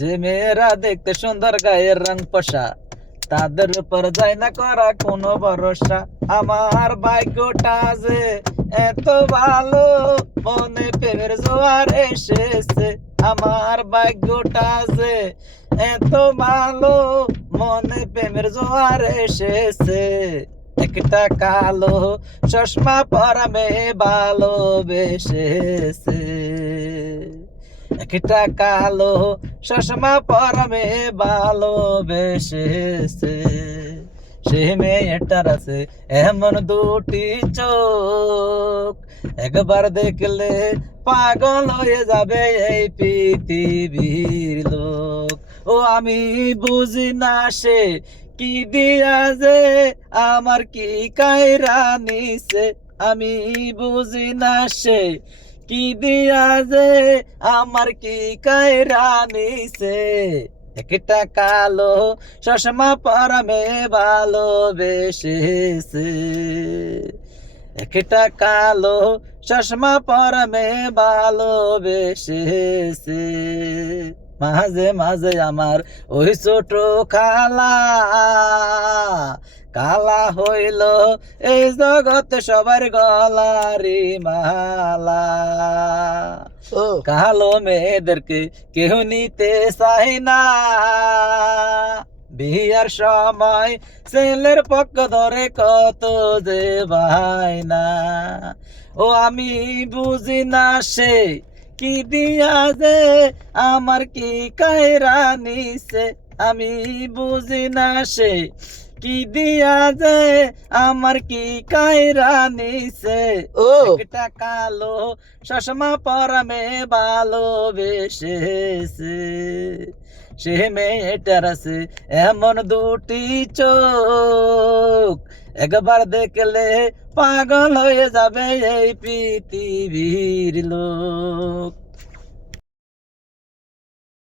যে মেয়েরা দেখতে সুন্দর, গায়ের রং ফসা, তাদের উপর যায় না করা কোনো ভরসা। আমার ভাগ্যটা যে এত ভালো, মনে প্রেমের জোয়ার এসেছে। আমার ভাগ্যটা যে এত ভালো, মনে প্রেমের জোয়ার এসেছে। একটা কালো চশমা পরা মেয়ে ভালোবেসেছে। একটা কালো চশমা পরা মেয়ে ভালোবেসেছে। সে মেয়েটার আছে এমন দুটি চোখ, একবার দেখলে পাগল হয়ে যাবে এই পৃথিবীর লোক। ও আমি বুঝি না সে কি দিয়া যে আমার কি কায়রা নিছে। আমি বুঝি না সে কি দিয়া যে আমার কি কায়রা নিছে। একটা কালো চশমা পরা মেয়ে ভালোবেসেছে। একটা কালো চশমা পরা মেয়ে ভালোবেসেছে। মাঝে মাঝে আমার ওই ছোট খালা কালা হইল এই জগতে সবার গলারি মালা। ও কালো মেয়েদেরকে কেউ নিতে চায় না, বিয়ার সময় ছেলের পক্ষ ধরে কত যে বায়না। ও আমি বুঝি না সে কি দিয়া যে আমার কি কায়রা নিছে। আমি বুঝি না সে কি দিয়া যে আমার কি কায়রা নিছে। ও একটা কালো চশমা পরা মেয়ে ভালোবেসেছে। সে মেয়েটার আছে এমন দুটি চোখ, একবার দেখলে পাগল হয়ে যাবে এই পৃথিবীর লোক।